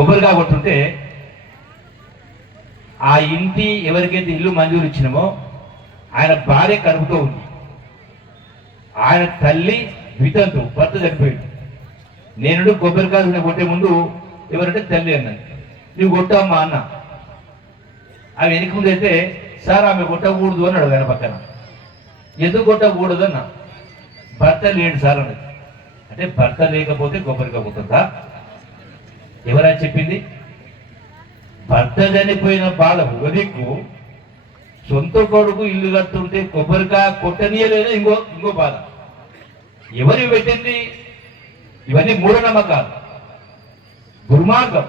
కొబ్బరికాయ కొట్టుంటే ఆ ఇంటి ఎవరికైతే ఇల్లు మంజూరు ఇచ్చినామో ఆయన భార్య కడుపుతో ఉంది. ఆయన తల్లి వితంతు భర్త చనిపోయింది. నేను కొబ్బరికాయ కొట్టే ముందు ఎవరంటే తల్లి అన్నాను నువ్వు కొట్టమ్మా అన్న. ఆమె వెనక ముందు అయితే సార్ ఆమె కొట్టకూడదు అన్నాడు ఆయన పక్కన. ఎందుకు కొట్టకూడదు అన్న. భర్త లేడు సార్ అన్నది. అంటే భర్త లేకపోతే కొబ్బరికాయ కొట్టుందా ఎవరైనా చెప్పింది? భర్త చనిపోయిన బాల ఉదయకు సొంత కొడుకు ఇల్లు కడుతుంటే కొబ్బరికాయ కొట్టనీయలేదా? ఇంకో ఇంకో బాధ ఎవరు పెట్టింది? ఇవన్నీ మూఢనమ్మకాలు. దుర్మార్గం.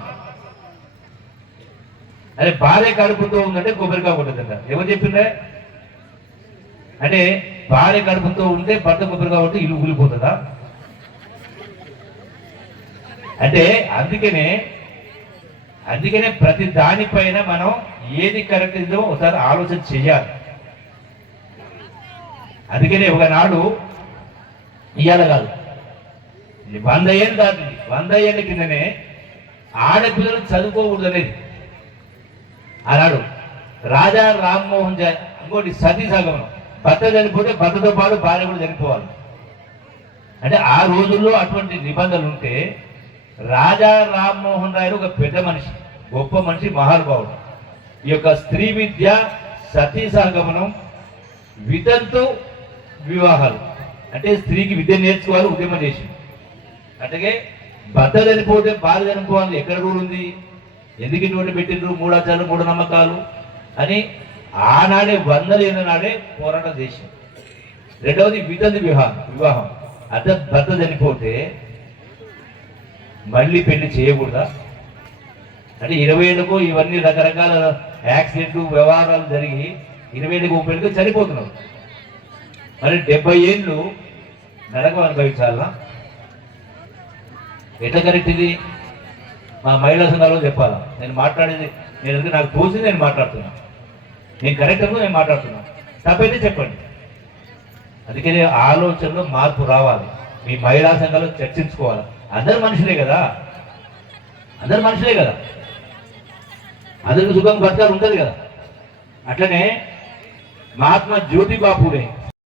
అదే భార్య కడుపుతో ఉందంటే కొబ్బరికాయ కొట్టదంట. ఎవరు చెప్పిండే అంటే భార్య కడుపుతో ఉంటే భర్త కొబ్బరికాయ కొట్టి ఇల్లు కూలిపోతుందా అంటే అందుకనే అందుకనే ప్రతి దానిపైన మనం ఏది కరెక్ట్ ఇదో ఒకసారి ఆలోచన చెయ్యాలి అందుకనే ఒకనాడు ఇయ్యాల కాదు. వంద ఏళ్ళు దాటింది. వంద ఏళ్ళ కిందనే ఆడపిల్లలు చదువుకోకూడదు అనేది. ఆనాడు రాజా రామ్మోహన్ ఇంకోటి సతీ సగమనం భర్త చనిపోతే భర్తతో పాటు భార్య కూడా చనిపోవాలి. అంటే ఆ రోజుల్లో అటువంటి నిబంధనలు ఉంటే రాజా రామ్మోహన్ రాయలు ఒక పెద్ద మనిషి గొప్ప మనిషి మహానుభావుడు. ఈ యొక్క స్త్రీ విద్య సతీ సంగమనం వితంతు వివాహాలు. అంటే స్త్రీకి విద్య నేర్చుకోవాలి ఉద్యమం చేసి. అట్లాగే భర్త చనిపోతే భార్య చనిపోవాలి ఎక్కడ రూల్ ఉంది? ఎందుకు ఇటువంటి పెట్టిండ్రు? మూడాచారాలు మూఢ నమ్మకాలు అని ఆనాడే వందలు ఏళ్ళ నాడే పోరాటం చేసింది రెండవది వితంతు వివాహం. వివాహం. అర్థం భర్త చనిపోతే మళ్ళీ పెళ్ళి చేయకూడదా? అంటే ఇరవై ఏళ్ళకు ఇవన్నీ రకరకాల యాక్సిడెంట్లు వ్యవహారాలు జరిగి ఇరవై ఏళ్ళకు ముప్పై ఏళ్ళకి చనిపోతున్నాం మరి డెబ్బై ఏళ్ళు నరకం అనుభవించాలా? ఎట్లా కరెక్ట్ ఇది మా మహిళా సంఘాలలో చెప్పాలా? నేను మాట్లాడేది నేను ఎందుకు నాకు తోచింది నేను మాట్లాడుతున్నా. నేను కరెక్ట్ అనుకో నేను మాట్లాడుతున్నా. తప్పైతే చెప్పండి. అందుకని ఆలోచనలో మార్పు రావాలి. మీ మహిళా సంఘాలు చర్చించుకోవాలి. అందరు మనుషులే కదా? అందరు మనుషులే కదా? అందరికి సుఖం బతకాలు ఉంటుంది కదా? అట్లనే మహాత్మా జ్యోతిబాపుడే